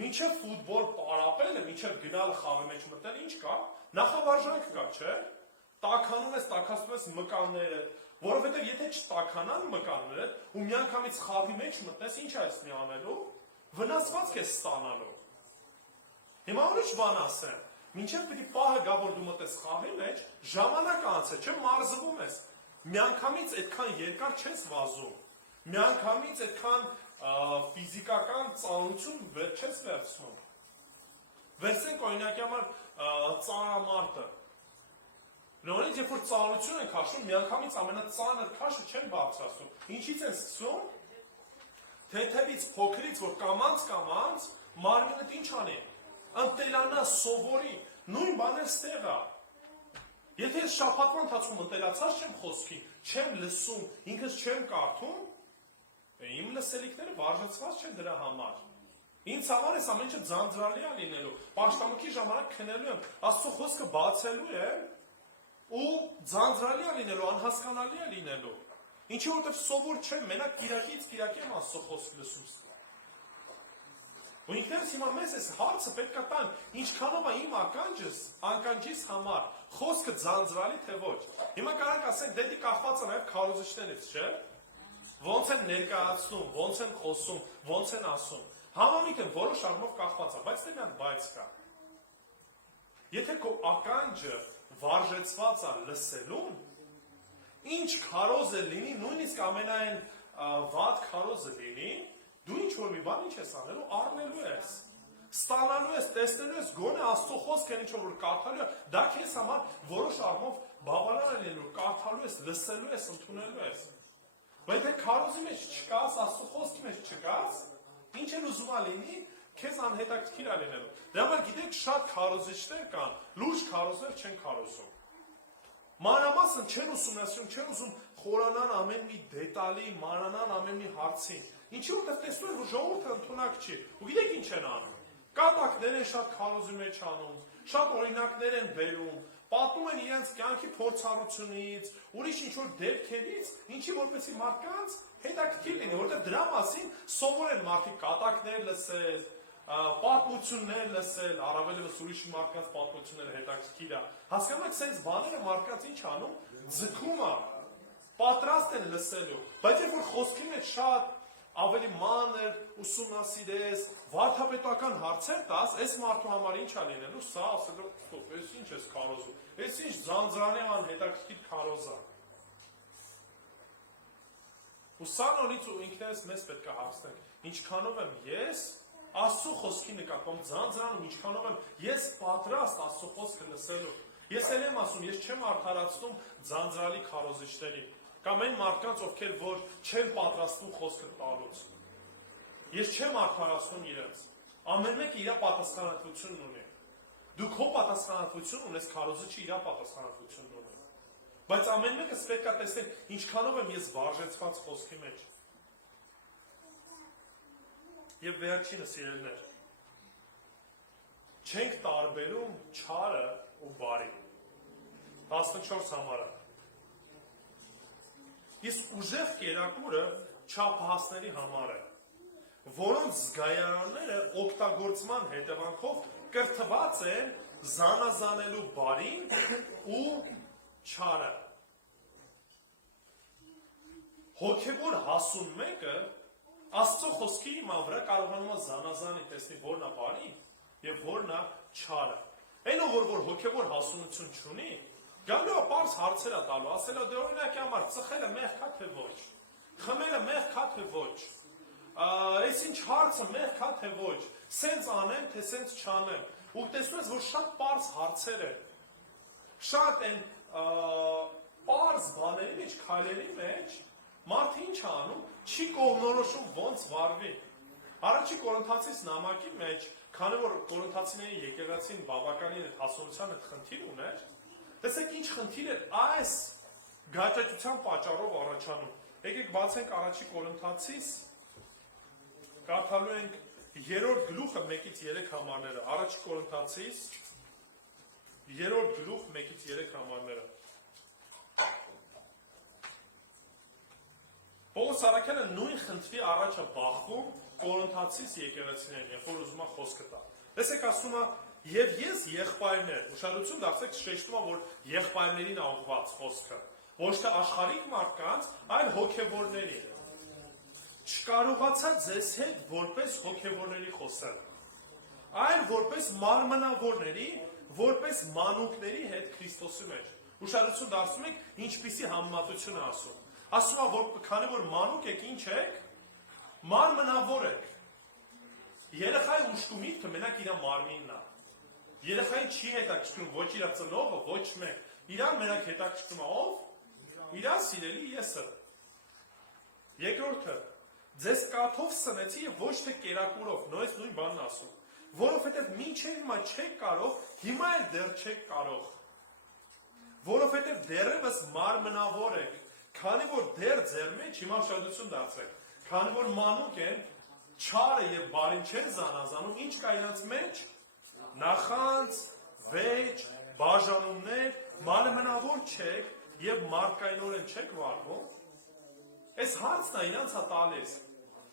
Մինչև ֆուտբոլ պարապելը, մինչև գնալը խաղի մեջ մտնել, ինչ կա, նախավարժանք կա, չէ՞։ Տաքանում ես, տաքացնում ես մկանները, որովհետև եթե չտաքանան մկանները, ու միանգամից խաղի մեջ մտնես, ինչ ես մի անելու, վնասվածք ես ստանալու։ Հիմա ուրիշ բան ասեմ, մինչև պիտի պահը գա, որ դու մտես խաղի մեջ, ժամանակ անց է, չէ՞, մարզվում ես։ Միանգամից այդքան երկար չես վազում, միանգամից այդքան ֆիզիկական ծանրություն չես վերցնում։ Վերցնենք օրինակի համար ծանրամարտը։ Նորից երբ որ ծանրություն ենք հաշվում, միանգամից ամենածանր քաշը չեն բարձրացնում։ Ինչից են սկսում։ Թեթևից, փոքրից, որ կամած մարմինդ ինչ անի։ Ընտելանա, սովորի, նույն բաներ ստեղ է։ Եթե ես շաբաթվա ընթացքում ընտելացած չեմ խոսքի, չեմ լսում, ինքս չեմ կարդում, իմ լսելիքները վարժեցված չեն դրա համար։ Ինձ համար այս ամեն ինչը ձանձրալի է լինելու, պաշտամունքի ժամանակ քնելու եմ, Աստծո խոսքը բացելու եմ, ու ձանձրալի է լինելու, անհասկանալի է լինելու։ Ինչի որտեղ սովոր չեմ, մենակ կիրակից կիրակի եմ Աստծո խոսքը լսում։ Ու ինքներս հիմա մեզ այս հարցը պետք է տան, ինչքանով է իմ ականջիս համար խոսքը ձանձրալի թե ոչ։ Հիմա կարանք ասենք, դե դի կախված է նաև քարոզիչներից, չէ՞։ Ոնց են ներկայացնում, ոնց են խոսում, ոնց են ասում։ Համամիտ են որոշ առումով կախված է, բայց դե մի հատ բայց կա։ Եթե քո ականջը վարժեցված է լսելուն, ինչ քարոզ է լինի, նույնիսկ ամենայն վատ քարոզը լինի, դու ինչ որ մի բան ինչ ես անելու, առնելու ես, ստանալու ես, տեսնելու ես, գոնե Աստծո խոսքն ինչ որ կարդալու ես, դա քեզ համար որոշ առումով բավարար է լինելու, կարդալու ես, լսելու ես, ընդունելու ես։ Բայց եթե քարոզի մեջ չկաս, Աստծո խոսքի մեջ չկաս, ինչ էլ ուզում ա լինի, քեզ անհետաքրքիր է լինելու։ Դրա համար գիտեք, շատ քարոզիչներ կան, լուրջ քարոզներ չեն քարոզում։ Մանրամասն չեն ուսումնասիրում, չեն ուզում խորանան ամեն մի դետալի, մանրանան ամեն մի հարցին։ Ինչի որտեղ տեսնում են, որ ժողովուրդը ընդունակ չի։ Ու գիտեք ինչ են անում։ Կատակներ են շատ քարոզի մեջ անում, շատ օրինակներ են բերում, պատմում են իրենց կյանքի փորձառությունից, ուրիշ ինչ որ դեպքերից, ինչի որպեսզի մարդկանց հետաքրքիր լինի, որտեղ դրա մասին սովոր են մարդիկ կատակներ լսել, պատմություններ լսել, առավելևս ուրիշ մարդկանց պատմությունները հետաքրքիր է։ Հասկանում եք, սենց բաները մարդկանց ինչ անում, ձգում է, պատրաստ են լսելու, բայց երբ որ խոսքի մեջ շատ ավելի մանր ուսումնասիրես, վարդապետական հարցեր տաս, այս մարդու համար ինչ է լինելու, սա ասելու, ստոպ, այս ինչ ես քարոզում, այս ինչ ձանձրանի անհետաքրքիր քարոզ է։ Ու սա նորից ու ինքներս մեզ պետք է հարցնենք, ինչքանով եմ ես Աստծո խոսքի նկատմամբ ձանձրանում, ինչքանով եմ ես պատրաստ Աստծո խոսքը լսելու։ Ես էլ եմ ասում, ես չեմ արդարացնում ձանձրալի քարոզիչներին, կամ այն մարդկանց, ովքեր որ չեն պատրաստվում խոսքը տալուց։ Ես չեմ արդարացնում իրենց։ Ամեն մեկը իր պատասխանատվությունն ունի։ Դու քո պատասխանատվություն ունես, քարոզիչը իր պատասխանատվությունն ունի։ Բայց ամեն մեկը պետք է տեսնենք, ինչքանով եմ ես վարժեցված խոսքի մեջ։ Եվ վերջինը սիրելիներ, չենք տարբերում չարը ու բարին։ 14 համարը։ Իսկ ուժեղ կերակուրը չափահասների համար է, որոնց զգայարանները օգտագործման հետևանքով կրթված են զանազանելու բարին ու չարը։ Հոգևոր հասուն մեկը Աստծո խոսքի իման վրա կարողանում է զանազանի տեսնի որն է բարին եւ որն է չարը։ Այն որ հոգևոր հասունություն չունի, գալու է պարզ հարցեր է տալու, ասելա դե օրինակի համար ծխելը մեղք է թե ոչ, խմելը մեղք է թե ոչ, այս ինչ հարցը մեղք է թե ոչ, սենց անեմ թե սենց չանեմ։ Ու տեսնում ես, որ շատ պարզ հարցեր են, շատ են պարզ բաների մեջ, քայլերի մեջ, մարդը ինչ է անում, չի կողմնորոշում ոնց վարվի։ Առաջի Կորինթացիս նամակի մեջ, քանի որ Կորինթացիների եկեղեցին բավականին այդ հասունության այդ խնդիր ուներ, տեսեք ինչ խնդիր էր այս գաճաճության պատճառով առաջանում։ Եկեք բացենք առաջի Կորինթացիս, կարդալու ենք 3-րդ գլուխը 1-ից 3 համարները, առաջի Կորինթացիս 3-րդ գլուխ 1-ից 3 համարները։ Պողոս Արաքյանը նույն խնդրի առաջ է բախվում Կորինթացիս եկեղեցիներին, երբ որ ուզում է խոսքը տա։ Տեսեք ասում է, եւ ես եղբայրներ, ուշադրություն դարձեք, շեշտում է, որ եղբայրներին է ուղղված խոսքը, ոչ թե աշխարհիկ մարդկանց, այլ հոգևորների։ Չկարողացա ձեզ հետ որպես հոգևորների խոսել, այլ որպես մարմնավորների, որպես մանուկների հետ Քրիստոսի մեջ։ Ուշադրություն դարձնում եք, ինչպիսի համեմատություն է ասում։ Ասում է, որ քանի որ մանուկ եք, ինչ եք, մարմնավոր եք։ Երեխայի ուշք ու միտքը մենակ իր մարմինն է։ Երեխային չի հետաքրքրում ոչ իր ծնողը, ոչ մեկ։ Իրան մենակ հետաքրքրում է ով։ Իր սիրելի եսը։ Երկրորդը, ձեզ կաթով սնեցի եւ ոչ թե կերակուրով, նույնիսկ նույն բանն ասում, որովհետեւ մինչեւ հիմա չեք կարող, հիմա էլ դեռ չեք կարող։ Որովհետեւ դեռևս մարմնավոր եք, քանի որ դեռ ձեր մեջ հիմա ուշադրություն դարձրեք, քանի որ մանուկ են, չարը եւ բարին չեն զանազանում, ինչ կա իրենց մեջ, նախանց, վեճ, բաժանումներ, մարմնավոր չեք եւ մարդկայնորեն չեք վարվում։ Այս հարցն է իրանց է տալիս։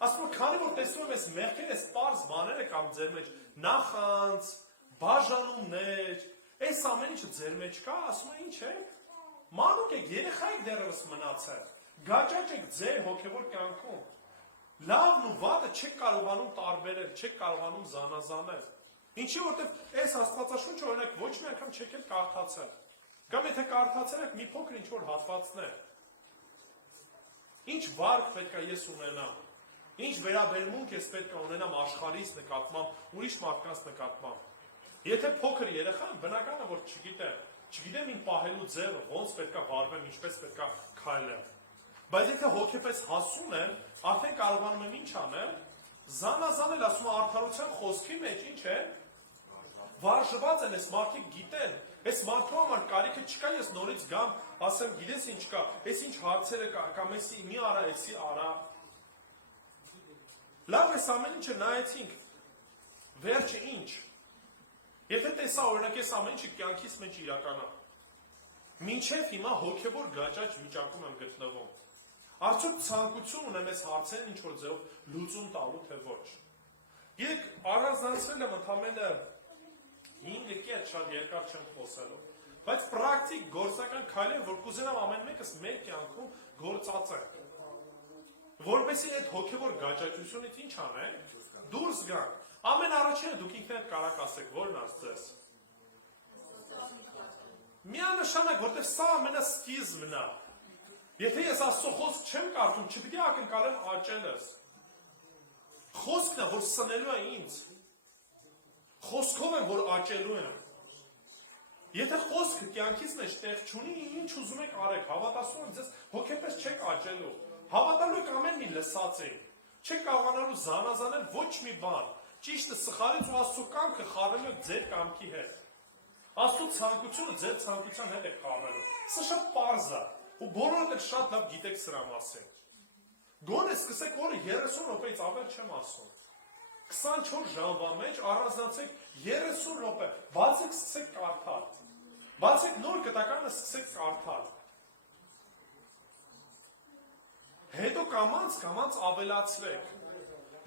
Ասում քանի որ տեսնում եմ այս մեղքերը, այս պարզ բաները կամ ձեր մեջ նախանց, բաժանումներ, այս ամեն ինչը ձեր մեջ կա, ասում եմ ինչ է։ Մանուկ եք, երեխա եք դեռևս մնացել։ Գաճաճ եք ձեր հոգևոր կյանքում։ Լավն ու վատը չեք կարողանում տարբերել, չեք կարողանում զանազանել։ Ինչի որտեվ այս Աստվածաշունչը օրինակ ոչ մի անգամ չեք էլ կարդացել։ Կամ եթե կարդացել եք մի փոքր ինչ որ հատվածներ։ Ինչ վարկ պետք է ես ունենամ։ Ինչ վերաբերմունք ես պետք է ունենամ աշխարհից նկատմամբ, ուրիշ մարդկանց նկատմամբ։ Եթե փոքր երեխա եմ, բնական է որ չգիտեմ իմ պահելու ձևը, ոնց պետք է վարվեմ, ինչպես պետք է քայլեմ։ Բայց եթե հոգեպես հասուն եմ, արդեն կարողանում եմ ինչ անել, զանազանել, ասում արդարության խոսքի մեջ ինչ է, վարժված են, այս մարդիկ գիտեն, այս մարդու համար կարիքը չկա, ես նորից գամ, ասեմ, գիտես ինչ կա, այս ինչ հարցերը կա, կամ էսի մի արա, էսի արա։ Լավ, այս ամեն ինչը նայեցինք, վերջը ինչ։ Եթե տեսա օրինակ այս ամեն ինչը կյանքիս մեջ իրականա, մինչև հիմա հոգևոր գաճաճ վիճակում եմ գտնվում։ Արդյոք ցանկություն ունեմ այս հարցերն ինչ որ ձեւով լուծում տալու, թե ոչ։ Գիտեք, առանձնացրել եմ ընդամենը 5 կետ, շատ երկար չեմ խոսելու, բայց պրակտիկ գործական քայլեր, որ կուզենամ ամեն մեկս մեր կյանքում գործածենք։ Որպեսզի այդ հոգևոր գաճաճությունից ինչ անենք, դուրս գանք։ Ամեն առաջինը դուք ինքներդ կարաք ասեք, որն ասես։ Միանշանակ, որտեղ սա ամենասկիզբն է։ Եթե ես Աստծո խոսք չեմ կարդում, չպիտի ակնկալեմ աճելս։ Խոսքն է, որ սնելու է ինձ։ Խոսքով եմ, որ աճելու եմ։ Եթե խոսքը կյանքից մեջ տեղ չունի, ինչ ուզում եք արեք, հավատացում եմ ձեզ հոգեպես չեք աճելու։ Հավատալու եք ամեն մի լսածին։ Չեք կարողանալու զանազանել ոչ մի բան։ Ճիշտը սխալից ու Աստծո կամքը խառնելու եք ձեր կամքի հետ։ Աստծո ցանկությունը ձեր ցանկության հետ է խառնելու։ Սա շատ պարզ է։ Ու բոլորդ եք շատ լավ գիտեք սրա մասին։ Գոնե սկսեք օրը 30 րոպեից ավել չեմ ասում։ 24 ժամվա մեջ առանձնացեք 30 րոպե, բացեք սկսեք կարդալ։ Բացեք նոր կտականը սկսեք կարդալ։ Հետո կամած ավելացրեք։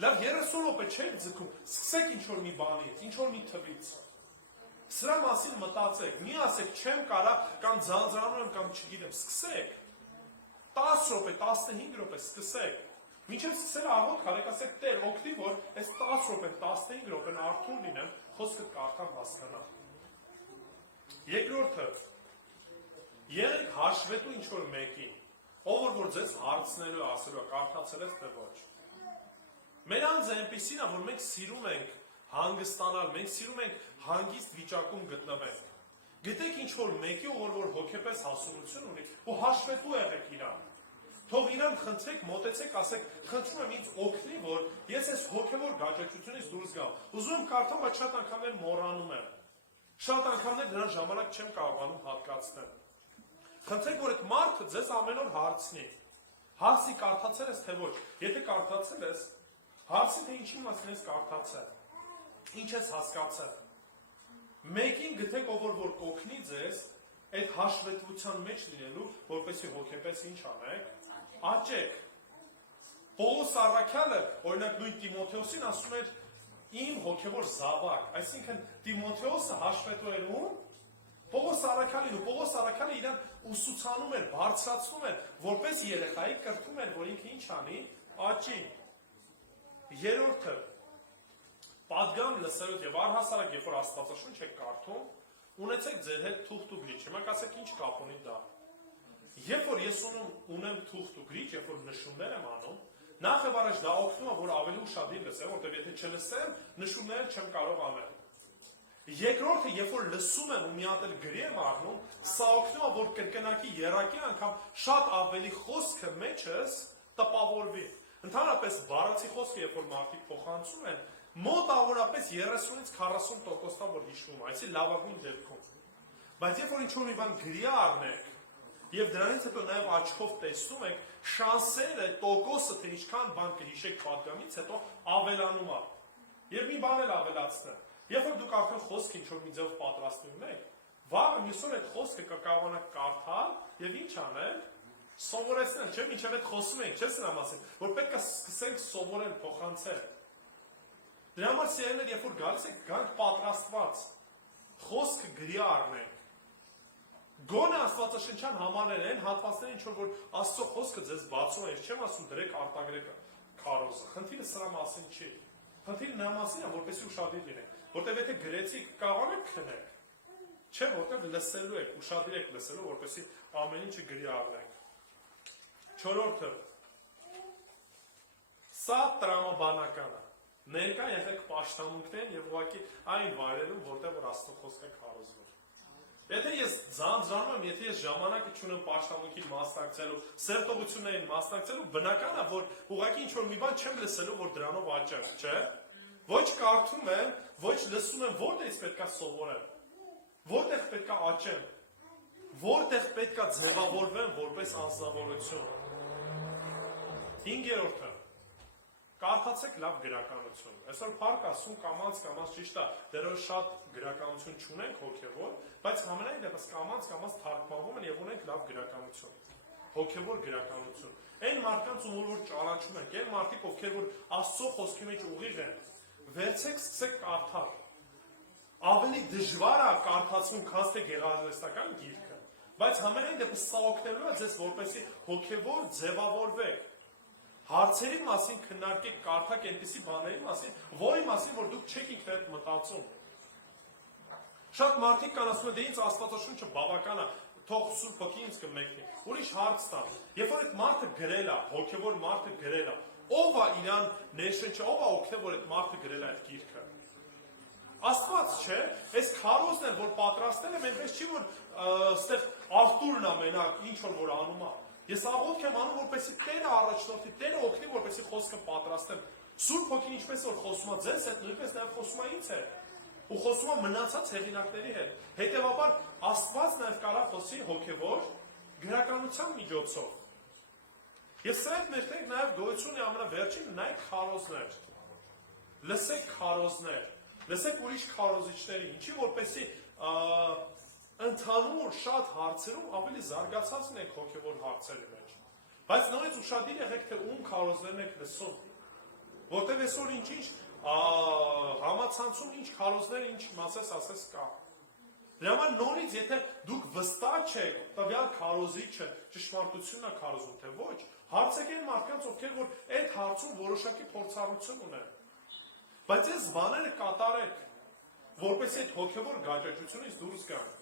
Լավ 30 րոպե չեք ձգում, սկսեք ինչ որ մի բանից, ինչ որ մի թվից։ Սրա մասին մտածեք, մի ասեք չեմ կարա կամ ձանձրանում եմ կամ չգիտեմ, սկսեք։ 10 րոպե, 15 րոպե սկսեք։ Մինչև սկսել աղոտ կարեք ասեք Տեր, օգնի որ այս 10 րոպե, 15 րոպեն արթուն լինեմ, խոսքը կարդամ հասկանամ։ Երկրորդը, եղեք հաշվետու ինչ որ մեկին, ով որ ձեզ հարցնելու ասելու, կարդացել ես թե ոչ։ Մեր անձը այնպիսին է, որ մենք սիրում ենք հանգստանալ, մենք սիրում ենք հանգիստ վիճակում գտնվենք։ Գիտեք ինչ որ մեկի, ով որ հոգեպես հասունություն ունի, ու հաշվետու եղեք իրան։ Թող իրան խնդրեք, մոտեցեք, ասեք, խնդրում եմ ինձ օգնի, որ ես այս հոգևոր գաճաճությունից դուրս գամ։ Ուզում եմ կարդամ, բայց շատ անգամներ մոռանում եմ։ Շատ անգամներ դրան ժամանակ չեմ կարողանում հատկացնել։ Խնդրեք, որ այդ մարդը ձեզ ամեն օր հարցնի։ Հարցի կարդացել ես թե ոչ։ Եթե կարդացել ես, հարցի թե ինչի մասին ես կարդացել։ Ինչ ես հասկացել։ Մեկին գտեք, ով որ կօգնի ձեզ այդ հաշվետվության մեջ լինելու, որպեսզի հոգեպես ինչ անեք, աճեք։ Պողոս առաքյալը, օրինակ նույն Տիմոթեոսին ասում էր իմ հոգևոր զավակ, այսինքն Տիմոթեոսը հաշվետու էր ում, Պողոս առաքյալին, ու Պողոս առաքյալը իրան ուսուցանում էր, բարձրացնում էր, որպես երեխայի կրթում էր, որ ինքը ինչ անի, աճի։ Երրորդը, պատգամ լսելուց եւ առհասարակ երբ որ Աստվածաշունչ եք կարդում, ունեցեք ձեր հետ թուղթ ու գրիչ։ Հիմա կասեք ինչ կապ ունի դա։ Երբ որ ես ունեմ թուղթ ու գրիչ, երբ որ նշումներ եմ անում, նախ եւ առաջ դա օգնում է, որ ավելի ուշադիր լսեմ, որտեղ եթե չլսեմ, նշումները չեմ կարող անել։ Երկրորդը, երբ որ լսում եմ ու մի հատ էլ գրի եմ առնում, սա օգնում է, որ կրկնակի երակի անգամ շատ ավելի խոսքը մեջս տպավորվի։ Ընդհանրապես բառացի խոսքը, երբ որ մարդիկ փոխանցում են, մոտավորապես 30-ից 40%-ով որ հիշվում, այսինքն լավագույն դեպքում։ Բայց երբ որ ինչ-որ մի բան գրի առնեք, եւ դրանից հետո նաեւ աչքով տեսնում եք, շանսերը, տոկոսը, թե ինչքան բան կհիշեք պատգամից հետո ավելանում է։ Եվ մի բան էլ ավելացնեմ։ Երբ որ դուք արդեն խոսք ինչ-որ մի ձև պատրաստում եք, վաղը մյուսօր այդ խոսքը կկարողանաք կարդալ եւ ինչ անել, Սովորեցնել, չէ՞, մինչև այդ խոսում ենք, չէ՞ սրա մասին, որ պետք է սկսենք սովորել, փոխանցել։ Դրա համար սիրելիներ, երբ որ գալիս եք, գանք պատրաստված, խոսքը գրի առնենք։ Գոնե Աստվածաշնչյան համաներ են հատվածներ ինչ որ Աստծո խոսքը ձեզ բացում է, չեմ ասում դրեք արտագրեք քարոզը։ Խնդիրը սրա մասին չի։ Խնդիրը նրա մասին է, որպեսզի ուշադիր լինեք, որտեղ եթե գրեցիք կարող եք քնեք։ Չէ, որտեղ լսելու եք, ուշադիր եք լսելու, որպեսզի ամեն ինչը գրի առնենք։ Չորրորդը։ Սա տրամաբանական է։ Ներկա եղեք պաշտամունքներն եւ ուղղակի այն վայրերում, որտեղ որ Աստծո խոսքը քարոզվում։ Եթե ես ձանձրանում եմ, եթե ես ժամանակը չունեմ պաշտամունքին մասնակցելու, սերտողություններին մասնակցելու, բնական է, որ ուղղակի ինչ-որ մի բան չեմ լսելու, որ դրանով աճեմ, չէ՞։ Ոչ կարդում եմ, ոչ լսում եմ, որտեղից պետք է սովորեմ, որտեղ պետք է աճեմ, որտեղ պետք է ձևավորվեմ որպես անձնավորություն։ 5-րդը։ Կարդացեք լավ գրականություն։ Այսօր փառք Աստծուն կամաց ճիշտ է, դեռ շատ գրականություն չունենք հոգևոր, բայց համենայն դեպս կամաց թարգմանվում են եւ ունենք լավ գրականություն։ Հոգևոր գրականություն։ Այն մարդկանց ում որ ճանաչում ենք, այն մարդիկ ովքեր որ Աստծո խոսքի մեջ ուղիղ են, վերցեք սկսեք կարդալ։ Ավելի դժվար է կարդացվում, քան թե գեղարվեստական գիրքը, բայց համենայն դեպս սա օգնելու է ձեզ որպեսզի հոգևոր ձևավորվեք։ Հարցերի մասին քննարկեք, կարդաք այնպիսի բաների մասին, որի մասին որ դուք չեք ինքներդ մտածում։ Շատ մարդիկ կան ասում են, դե ինձ Աստվածաշունչը բավական է, թող Սուրբ Հոգին ինձ կմեկնի։ Ուրիշ հարց տա։ Երբ որ այդ մարդը գրել է, հոգևոր մարդը գրել է, ով է իրան ներշնչը, ով է օգնել, որ այդ մարդը գրել է այդ գիրքը։ Աստված չէ, այս քարոզն էլ որ պատրաստել եմ, այնպես չի որ այստեղ Արտուրն է մենակ ինչ որ անում է։ Ես աղոթք եմ անում, որպեսզի Տերը առաջնորդի, Տերը օգնի, որպեսզի խոսքը պատրաստեմ։ Սուրբ Հոգին ինչպես որ խոսում է ձեզ հետ, նույնպես նաև խոսում է ինձ հետ։ Ու խոսում է մնացած հեղինակների հետ։ Հետևաբար Աստված նաև կարող խոսի հոգևոր գրականության միջոցով։ Եվ սա հետ մերթենք նաև գոյություն ունի ամենավերջին նայեք քարոզներ։ Լսեք քարոզներ, լսեք ուրիշ քարոզիչների, ինչի որպեսզի ընդհանուր շատ հարցերում ավելի զարգացած ենք հոգևոր հարցերի մեջ։ Բայց նույնիսկ ուշադիր եղեք, թե ում քարոզներն եք լսում։ Որտեղ այսօր ինչ-ինչ համացանցում ինչ քարոզներ, ինչ ասես կա։ Դրա համար նորից, եթե դուք վստահ չեք, տվյալ քարոզիչը ճշմարտությունն է քարոզում, թե ոչ, հարցեք այն մարդկանց, ովքեր որ այդ հարցում որոշակի փորձառություն ունեն։ Բայց այս բաները կատարեք, որպեսզի այդ հոգևոր գաճաճությունից դուրս գանք։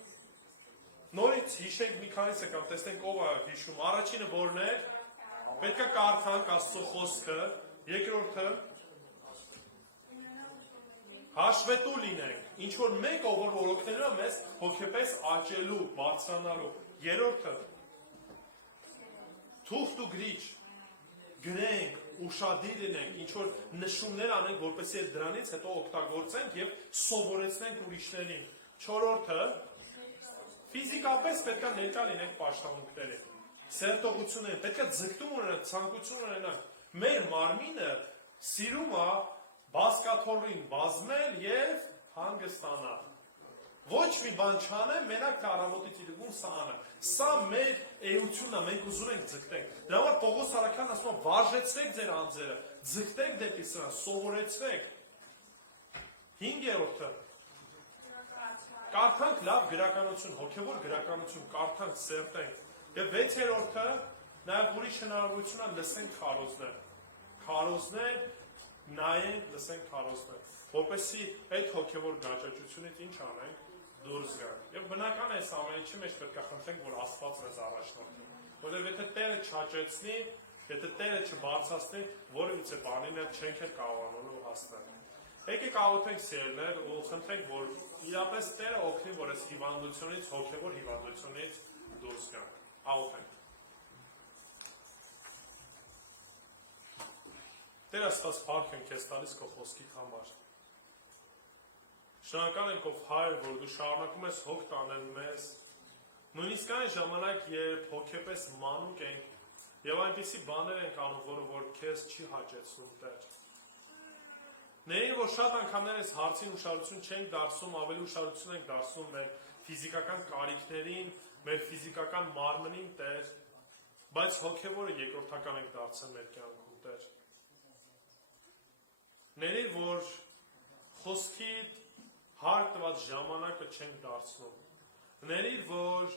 Նորից հիշենք մի քանիսը կամ տեսնենք ով է հիշում։ Առաջինը որն է, պետք է կարդանք Աստծո խոսքը, երկրորդը հաշվետու լինենք, ինչ որ մեկը որ օգնելու է մեզ հոգեպես աճելու, բարձրանալու։ Երրորդը թուղթ ու գրիչ գրենք, ուշադիր լինենք, ինչ որ նշումներ անենք, որպեսզի դրանից հետո օգտագործենք եւ սովորեցնենք ուրիշներին։ Չորրորդը ֆիզիկապես պետք է ներկա լինենք պաշտամունքներին, սերտողություններին, պետք է ձգտում ունենանք, ցանկություն ունենանք։ Մեր մարմինը սիրում է բազկաթոռին բազմել եւ հանգստանալ։ Ոչ մի բան չանեմ, մենակ թե առավոտից իրգում սա անեմ։ Սա մեր էությունն է, մենք ուզում ենք ձգտենք։ Դրա համար Պողոս Արաքյանն ասում է, վարժեցրեք ձեր անձերը, ձգտեք դեպի սրա, սովորեցրեք։ 5-րդը Կարդանք լավ գրականություն, հոգևոր գրականություն, կարդանք, սերտենք։ Եվ 6-րդը նաև ուրիշ հնարավորություն է լսենք քարոզներ։ Քարոզներ, նայենք, լսենք քարոզներ։ Որպեսզի այդ հոգևոր գաճաճությունից ինչ անենք, դուրս գանք։ Եվ բնական է այս ամեն ինչի մեջ պետք է խնդրենք, որ Աստված մեզ առաջնորդի։ Որովհետև եթե Տերը չաճեցնի, եթե Տերը չբարձրացնի, որևիցե բանի մեր չենք էլ կարողանալու հասնել։ Եկեք աղոթենք սիրելիներ ու խնդրենք, որ իրապես Տերը օգնի, որ այս հիվանդությունից, հոգևոր հիվանդությունից դուրս գանք։ Աղոթենք։ Տեր Աստված, փառք ենք քեզ տալիս քո խոսքիդ համար։ Շնորհակալ ենք ով Հայր, որ դու շարունակում ես հոգ տանել մեզ։ Նույնիսկ այն ժամանակ, երբ հոգեպես մանուկ ենք եւ այնպիսի բաներ ենք անում, որ քեզ չի հաճեցնում, Տեր։ Ների որ շատ անգամներ այս հարցին ուշադրություն չենք դարձնում, ավելի ուշադրություն ենք դարձնում մեր ֆիզիկական կարիքներին, մեր ֆիզիկական մարմնին, Տեր, Բայց հոգևորը երկրորդական ենք դարձել մեր կյանքում, Տեր։ Ների, որ խոսքի հարկ տված ժամանակը չենք դարձնում։ Ների, որ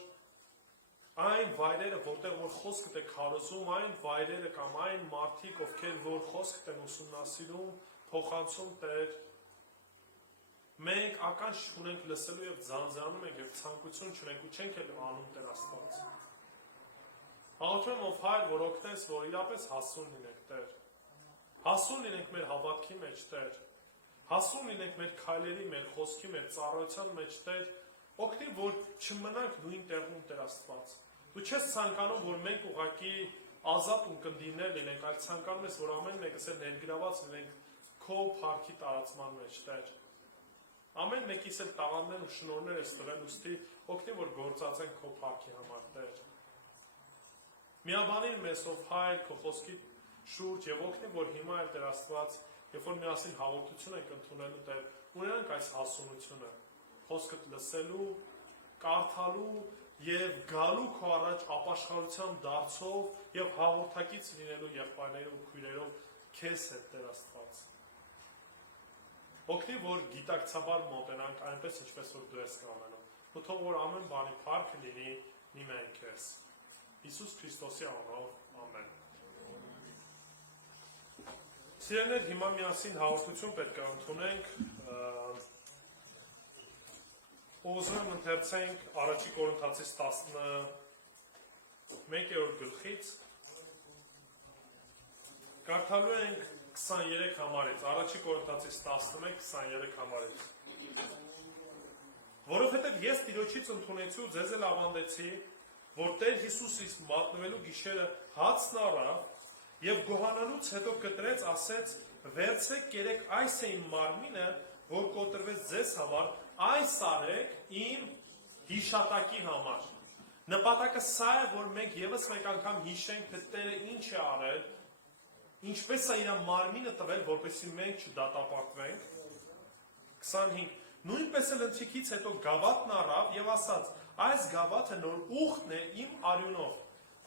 այն վայրերը, որտեղ որ խոսքդ է քարոզում, այն վայրերը կամ այն մարդիկ, ովքեր որ խոսքդ են ուսումնասիրում, փոխանցում, Տեր, մենք ականջ չունենք լսելու եւ ձանձրանում ենք եւ ցանկություն չունենք ու չենք էլ անում, Տեր Աստված։ Աղոթում ով Հայր, որ օգնես, որ իրապես հասուն լինենք, Տեր։ Հասուն լինենք մեր հավատքի մեջ, Տեր։ Հասուն լինենք մեր քայլերի, մեր խոսքի, մեր ծառայության մեջ, Տեր, օգնի, որ չմնանք նույն տեղում, Տեր Աստված։ Դու չես ցանկանում, որ մենք ուղղակի ազատ ու կնդիրներ լինենք, այլ ցանկանում ես, որ ամեն մեկս էլ ներգրաված լինենք քո փառքի տարածման մեջ, Տեր։ Ամեն մեկիս էլ տաղանդներ ու շնորհներ ես տվել, ուստի օգնի, որ գործածենք քո փառքի համար, Տեր։ Միաբանիր մեզ, ով Հայր, քո խոսքի շուրջ եւ օգնի, որ հիմա էլ, Տեր Աստված, երբ որ միասին հաղորդություն ենք ընդունելու, Տեր, ունենանք այս հասունությունը, խոսքդ լսելու, կարդալու եւ գալու քո առաջ ապաշխարության դարձով եւ հաղորդակից լինելու եղբայրներով ու քույրերով քեզ հետ, Տեր Աստված։ Օգնի, որ գիտակցաբար մոտենանք այնպես, ինչպես որ դու ես կամենում։ Ու թող որ ամեն բանի փառքը լինի նիմեն քեզ։ Հիսուս Քրիստոսի անունով, ամեն։ Սիրելիներ, հիմա միասին հաղորդություն պետք է ընդունենք։ Ուզում եմ ընթերցենք Առաջի Կորինթացիս 11-րդ գլխից, կարդալու ենք 23 համարից, Առաջի Կորինթացիս 11-23 համարից։ Որովհետև ես Տիրոջից ընդունեցի ու ձեզ էլ ավանդեցի, որ Տեր Հիսուսից մատնվելու գիշերը հացն առավ եւ գոհանալուց հետո կտրեց, ասեց. վերցրեք կերեք այս է իմ մարմինը, որ կոտրվեց ձեզ համար, այս արեք իմ հիշատակի համար։ Նպատակը սա է, որ մենք եւս մեկ անգամ հիշենք, թե Տերը ինչ է արել, ինչպես է իր մարմինը տվել, որպեսզի մենք չդատապարտվենք։ 25. Նույնպես էլ ընթրիքից հետո գավաթն առավ եւ ասաց. այս գավաթը նոր ուխտն է իմ արյունով։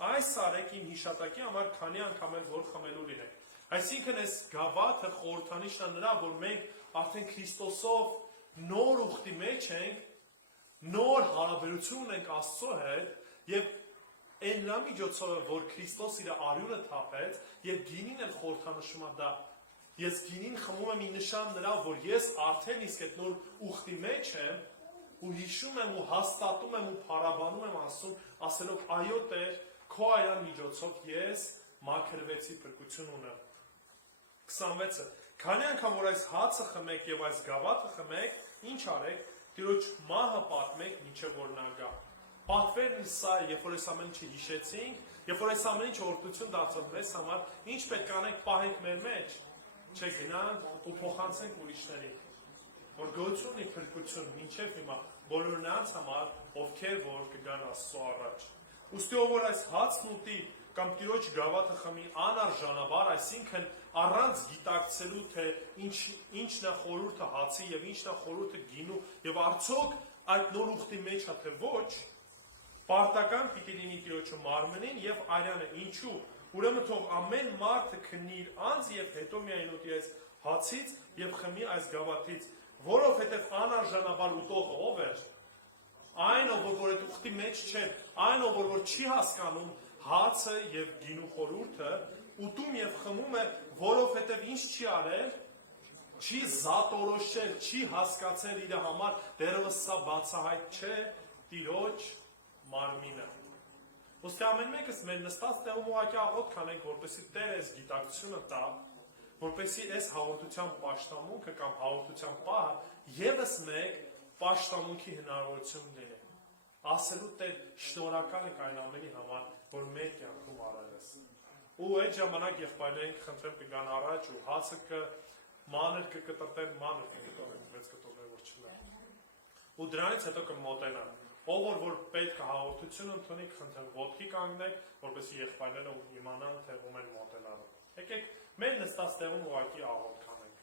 Այս արեք իմ հիշատակի համար, քանի անգամ էլ որ խմելու լինեք։ Այսինքն այս գավաթը խորհրդանիշն է նրա, որ մենք արդեն Քրիստոսով նոր ուխտի մեջ ենք, նոր հարաբերություն ունենք Աստծո հետ եւ այն նրա միջոցով, որ Քրիստոս իր արյունը թափեց եւ գինին էլ խորհրդանշում է դա։ Ես գինին խմում եմ ի նշան նրա, որ ես արդեն իսկ այդ նոր ուխտի մեջ եմ ու հիշում եմ ու հաստատում եմ ու փառաբանում եմ Աստծուն, ասելով այո Տեր, քո արյան միջոցով ես մաքրվեցի, փրկություն ունեմ։ 26-ը. Քանի անգամ որ այս հացը խմեք եւ այս գավաթը խմեք, ինչ արեք, Տիրոջ մահը պատմեք, մինչեւ որ նա գա։ Պատվերն սա է, երբ որ այս ամեն ինչը հիշեցինք, երբ որ այս ամեն ինչը օրհնություն դարձավ մեզ համար, ինչ պետք է անենք, պահենք մեր մեջ, չէ գնանք ու փոխանցենք ուրիշներին, որ գոյություն ունի փրկություն, մինչև հիմա բոլոր նրանց համար, ովքեր որ կգան Աստծո առաջ։ Ուստի ով որ այս հացն ուտի կամ Տիրոջ գավաթը խմի անարժանաբար, այսինքն առանց գիտակցելու, թե ինչն է խորհուրդը հացի եւ ինչն է խորհուրդը գինու եւ արդյոք այդ նոր ուխտի մեջ է թե ոչ, պարտական պիտի լինի Տիրոջը մարմնին եւ արյանը, ինչու։ Ուրեմն թող ամեն մարդը քնի իր անձ եւ հետո միայն ուտի այս հացից եւ խմի այս գավաթից, որովհետեւ անարժանաբար ուտողը ով է։ Այն ով որ այդ ուխտի մեջ չէ, այն ով որ չի հասկանում հացը եւ գինու խորհուրդը, ուտում եւ խմում է, որովհետեւ ինչ չի արել, չի զատորոշել, չի հասկացել իր համար, դեռևս սա բացահայտ չէ Տիրոջ մարմինը։ Ոստի ամեն մեկս մեր նստած տեղում ուղղակի աղոթ կանենք, որպեսզի Տերը այս գիտակցությունը տա, որպեսզի այս հաղորդության պաշտամունքը կամ հաղորդության պահը եւս մեկ պաշտամունքի հնարավորություն լինի։ Ասելու Տեր, շնորհակալ ենք այն ամենի համար, որ մեր կյանքում արել ես։ Ու այդ ժամանակ եղբայրներին խնդրեմ կգան առաջ ու հացը մանր կկտրտեն, մանր կկտրտեն, մեծ կտորներ որ չլա։ Ու դրանից հետո կմոտենան։ Ով որ պետք է հաղորդություն ընդունի, խնդրեմ ոտքի կանգնեք, որպեսզի եղբայրները իմանան, թե ում են մոտենալու։ Եկեք մեր նստած տեղում ուղղակի աղոթ կանենք։